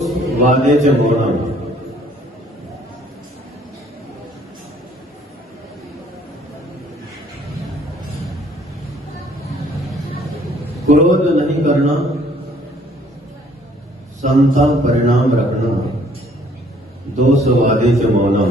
वादेचे मौनम। क्रोध नहीं करना, संता परिणाम रखना, दोष वादेचे मौनम।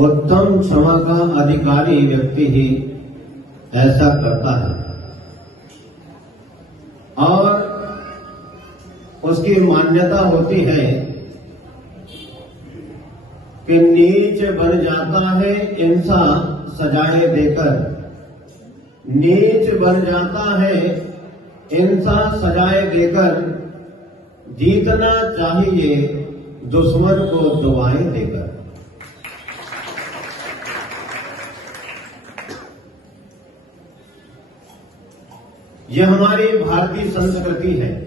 उत्तम क्षमा का अधिकारी व्यक्ति ही ऐसा करता है और उसकी मान्यता होती है कि नीच बन जाता है इंसान सजाएं देकर, नीच बन जाता है इंसान सजाएं देकर, जीतना चाहिए दुश्मन को दुआएं देकर। यह हमारी भारतीय संस्कृति है।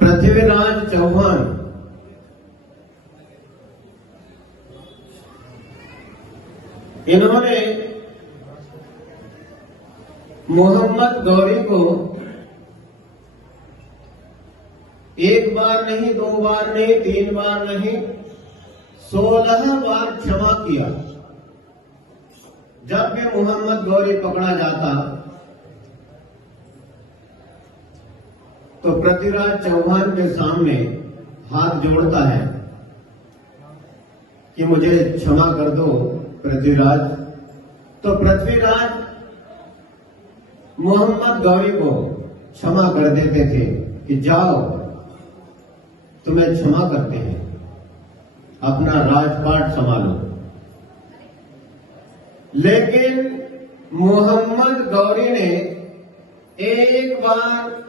पृथ्वीराज चौहान इन्होंने मोहम्मद गौरी को एक बार नहीं, दो बार नहीं, तीन बार नहीं, 16 बार क्षमा किया। जब भी मोहम्मद गौरी पकड़ा जाता तो पृथ्वीराज चौहान के सामने हाथ जोड़ता है कि मुझे क्षमा कर दो पृथ्वीराज। तो पृथ्वीराज मोहम्मद गौरी को क्षमा कर देते थे कि जाओ, तुम्हें क्षमा करते हैं, अपना राजपाट संभालो। लेकिन मोहम्मद गौरी ने एक बार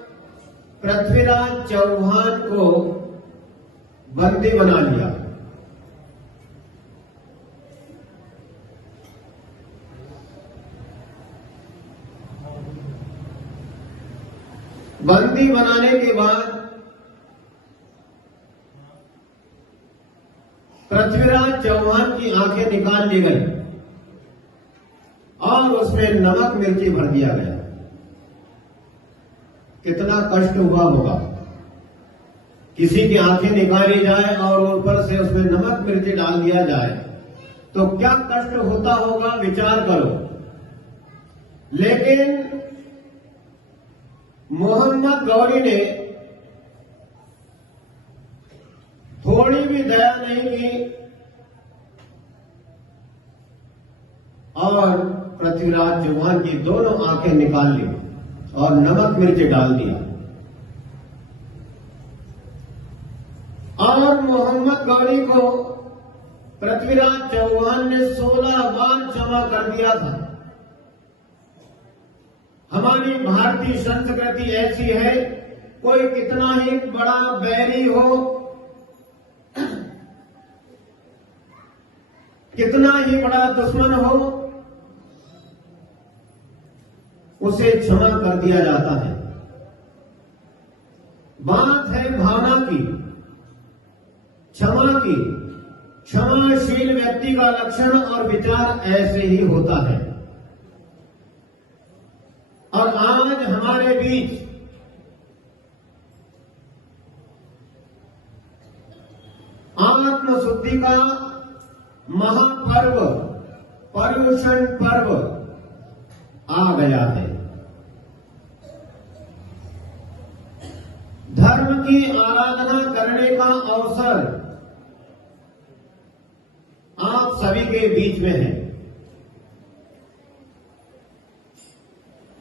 पृथ्वीराज चौहान को बंदी बना लिया। बंदी बनाने के बाद पृथ्वीराज चौहान की आंखें निकाल ली गई और उसमें नमक मिर्ची भर दिया गया। कितना कष्ट हुआ होगा, किसी की आंखें निकाली जाए और ऊपर से उसमें नमक मिर्ची डाल दिया जाए तो क्या कष्ट होता होगा, विचार करो। लेकिन मोहम्मद गौरी ने थोड़ी भी दया नहीं की और पृथ्वीराज चौहान की दोनों आंखें निकाल ली और नमक मिर्च डाल दिया। और मोहम्मद गौरी को पृथ्वीराज चौहान ने 16 बार क्षमा कर दिया था। हमारी भारतीय संस्कृति ऐसी है, कोई कितना ही बड़ा बैरी हो, कितना ही बड़ा दुश्मन हो, उसे क्षमा कर दिया जाता है। बात है भावना की, क्षमा की। क्षमाशील व्यक्ति का लक्षण और विचार ऐसे ही होता है। और आज हमारे बीच आत्मशुद्धि का महापर्व पर्युषण पर्व आ गया है। धर्म की आराधना करने का अवसर आप सभी के बीच में है।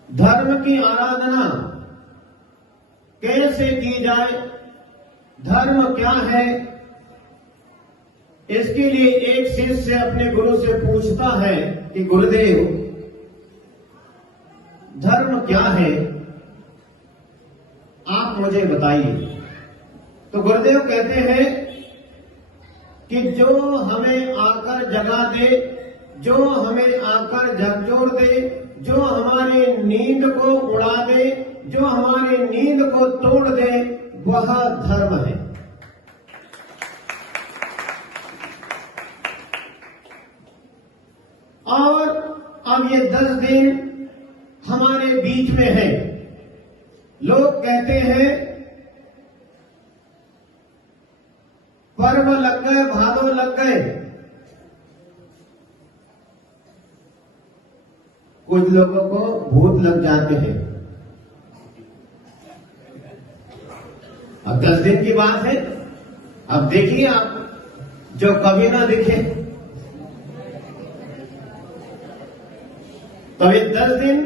धर्म की आराधना कैसे की जाए, धर्म क्या है, इसके लिए एक शिष्य अपने गुरु से पूछता है कि गुरुदेव धर्म क्या है, आप मुझे बताइए। तो गुरुदेव कहते हैं कि जो हमें आकर जगा दे, जो हमें आकर झकझोर दे, जो हमारी नींद को उड़ा दे, जो हमारी नींद को तोड़ दे, वह धर्म है। अब ये 10 दिन हमारे बीच में है। लोग कहते हैं पर्व लग गए, भादो लग गए। कुछ लोगों को भूत लग जाते हैं। अब 10 दिन की बात है। अब देखिए आप, जो कभी ना दिखे, तो ये 10 दिन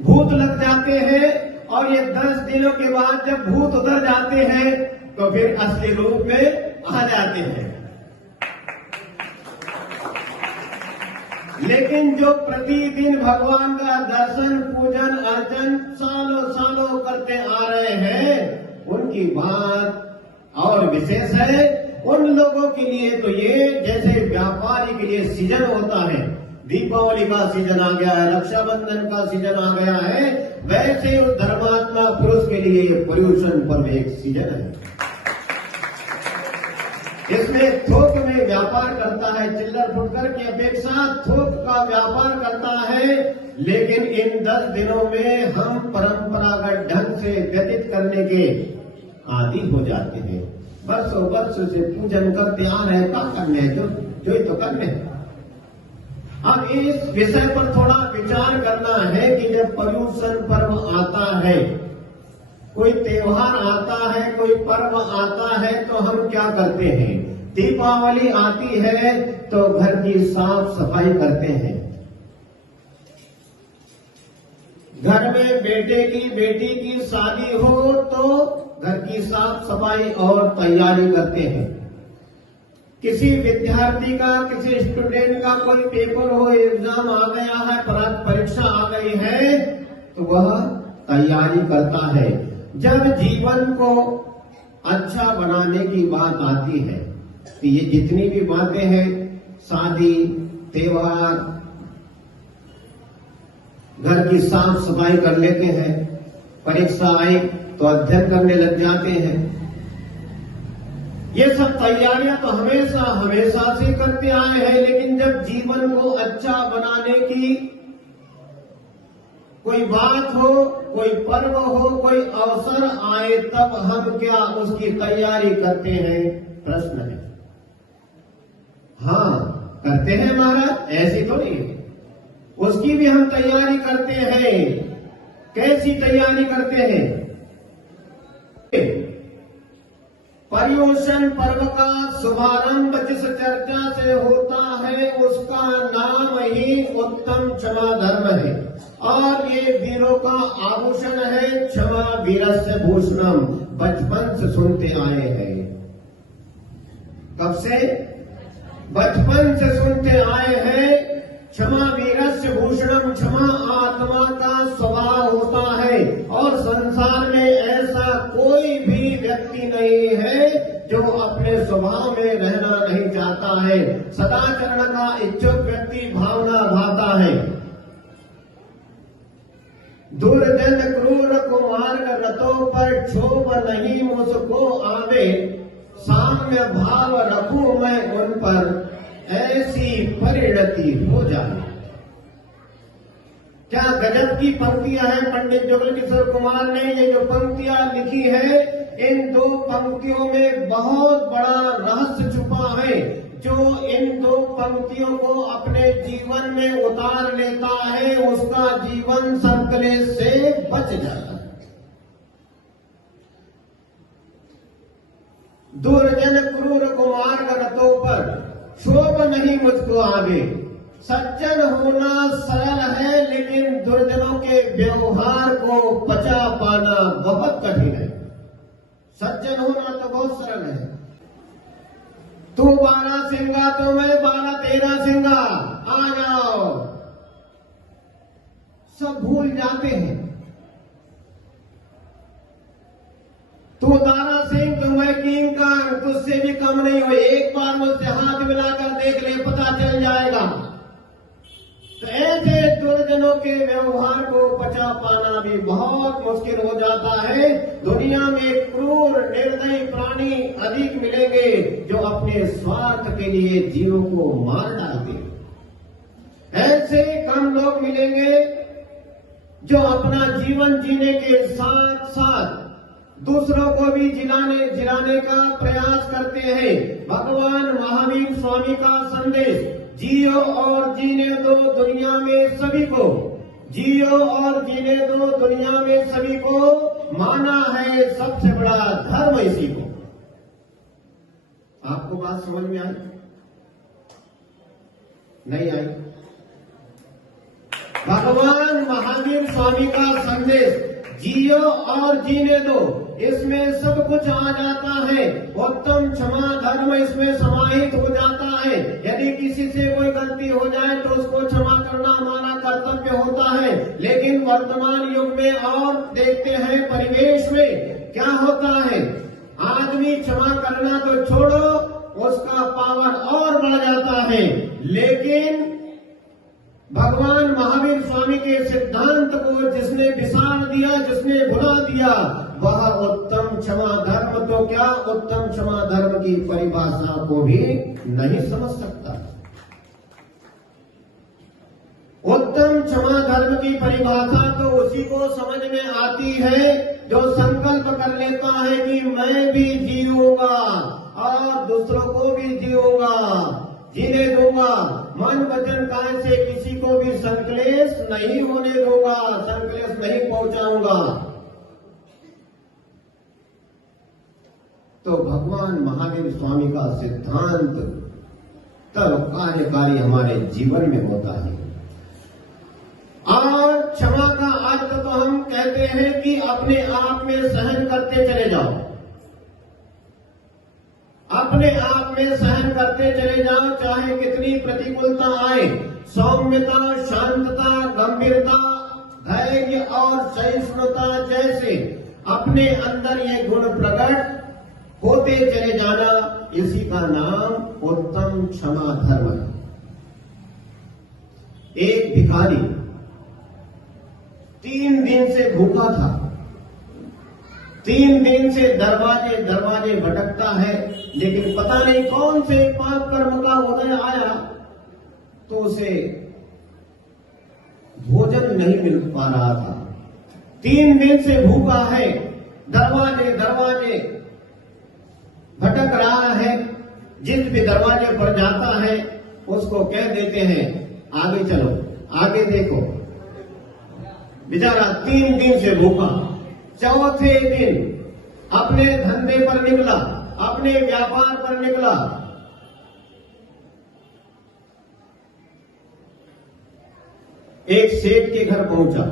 भूत लग जाते हैं, और ये 10 दिनों के बाद जब भूत उतर जाते हैं तो फिर असली रूप में आ जाते हैं। लेकिन जो प्रतिदिन भगवान का दर्शन, पूजन, अर्चन सालों सालों करते आ रहे हैं, उनकी बात और विशेष है। उन लोगों के लिए तो ये जैसे व्यापारी के लिए सीजन होता है, दीपावली का सीजन आ गया है, रक्षाबंधन का सीजन आ गया है, वैसे उस धर्मात्मा पुरुष के लिए पर्यूषण पर्व एक सीजन है। इसमें थोक में व्यापार करता है, चिल्लर फुटकर की अपेक्षा थोक का व्यापार करता है। लेकिन इन 10 दिनों में हम परंपरागत ढंग से व्यतीत करने के आदि हो जाते हैं। वर्षों वर्ष से पूजन करते आ रहे, क्या करने जो ही तो करने। अब इस विषय पर थोड़ा विचार करना है कि जब पर्यूषण पर्व आता है, कोई त्योहार आता है, कोई पर्व आता है, तो हम क्या करते हैं। दीपावली आती है तो घर की साफ सफाई करते हैं। घर में बेटे की बेटी की शादी हो तो घर की साफ सफाई और तैयारी करते हैं। किसी विद्यार्थी का, किसी स्टूडेंट का कोई पेपर हो, एग्जाम आ गया है, परीक्षा आ गई है, तो वह तैयारी करता है। जब जीवन को अच्छा बनाने की बात आती है तो ये जितनी भी बातें हैं, शादी, त्योहार, घर की साफ सफाई कर लेते हैं, परीक्षा आई तो अध्ययन करने लग जाते हैं। ये सब तैयारियां तो हमेशा हमेशा से करते आए हैं। लेकिन जब जीवन को अच्छा बनाने की कोई बात हो, कोई पर्व हो, कोई अवसर आए, तब हम क्या उसकी तैयारी करते हैं, प्रश्न है। हाँ, करते हैं महाराज, ऐसी तो नहीं है। उसकी भी हम तैयारी करते हैं। कैसी तैयारी करते हैं। पर्यूषण पर्व का शुभारंभ जिस चर्चा से होता है, उसका नाम ही उत्तम क्षमा धर्म है। और ये वीरों का आभूषण है। क्षमा वीरस्य भूषणम, बचपन से सुनते आए हैं। कब से? बचपन से सुनते आए हैं। क्षमा वीरस्य भूषणम, क्षमा आत्मा का स्वभाव होता है। और संसार में ऐसा कोई भी व्यक्ति नहीं है जो अपने स्वभाव में रहना नहीं चाहता है। सदाचरण का इच्छुक व्यक्ति भावना भाता है। दुर्जन क्रूर कुमार्ग रतों पर क्षोभ नहीं मुझको आवे, साम्य भाव रखूं मैं उन पर, ऐसी परिणति हो जाए। क्या गजब की पंक्तियां हैं। पंडित जुगल किशोर कुमार ने ये जो पंक्तियां लिखी है, इन 2 पंक्तियों में बहुत बड़ा रहस्य छुपा है। जो इन 2 पंक्तियों को अपने जीवन में उतार लेता है, उसका जीवन संकलेश से बच जाता है। दुर्जन क्रूर कुमार रतों पर क्षोभ नहीं मुझको आगे। सज्जन होना सरल है, लेकिन दुर्जनों के व्यवहार को पचा पाना बहुत कठिन है। सज्जन होना तो बहुत सरल है। तू 12 सिंगा तो मैं 12-13 सिंगा, आ जाओ, सब भूल जाते हैं। तू दारा सिंह तो मैं किंग का, तुझसे भी कम नहीं हो। एक बार मुझसे हाथ मिलाकर देख ले, पता चल जाएगा। तो ऐसे दुर्जनों के व्यवहार को पचा पाना भी बहुत मुश्किल हो जाता है। दुनिया में क्रूर निर्दयी प्राणी अधिक मिलेंगे जो अपने स्वार्थ के लिए जीवों को मार डालते। ऐसे कम लोग मिलेंगे जो अपना जीवन जीने के साथ साथ दूसरों को भी जिलाने का प्रयास करते हैं। भगवान महावीर स्वामी का संदेश, जियो और जीने दो दुनिया में सभी को, जियो और जीने दो दुनिया में सभी को, माना है सबसे बड़ा धर्म इसी को। आपको बात समझ में आई? नहीं आई? भगवान महावीर स्वामी का संदेश, जियो और जीने दो, इसमें सब कुछ आ जाता है। उत्तम क्षमा धर्म इसमें समाहित हो जाता है। यदि किसी से कोई गलती हो जाए तो उसको क्षमा करना हमारा कर्तव्य होता है। लेकिन वर्तमान युग में और देखते हैं परिवेश में क्या होता है, आदमी क्षमा करना तो छोड़ो, उसका पावर और बढ़ जाता है। लेकिन भगवान महावीर स्वामी के सिद्धांत को जिसने विसार दिया, जिसने भुला दिया, वह उत्तम क्षमा धर्म तो क्या, उत्तम क्षमा धर्म की परिभाषा को भी नहीं समझ सकता। उत्तम क्षमा धर्म की परिभाषा तो उसी को समझ में आती है जो संकल्प कर लेता है कि मैं भी जीऊंगा और दूसरों को भी जीऊंगा, जीने दूंगा, मन वचन काया से किसी को भी संकलेश नहीं होने दूंगा, संकलेश नहीं पहुंचाऊंगा। तो भगवान महावीर स्वामी का सिद्धांत तब कार्यकारी हमारे जीवन में होता है। और क्षमा का अर्थ तो हम कहते हैं कि अपने आप में सहन करते चले जाओ, अपने आप में सहन करते चले जाओ, चाहे कितनी प्रतिकूलता आए। सौम्यता, शांतता, गंभीरता, धैर्य और सहिष्णुता जैसे अपने अंदर ये गुण प्रकट होते चले जाना, इसी का नाम उत्तम क्षमा धर्म है। एक भिखारी 3 दिन से भूखा था, 3 दिन से दरवाजे दरवाजे भटकता है, लेकिन पता नहीं कौन से पाप कर्म का उदय आया तो उसे भोजन नहीं मिल पा रहा था। 3 दिन से भूखा है, दरवाजे दरवाजे भटक रहा है। जिस भी दरवाजे पर जाता है उसको कह देते हैं आगे चलो, आगे देखो। बेचारा 3 दिन से भूखा, चौथे दिन अपने धंधे पर निकला, अपने व्यापार पर निकला। एक सेठ के घर पहुंचा।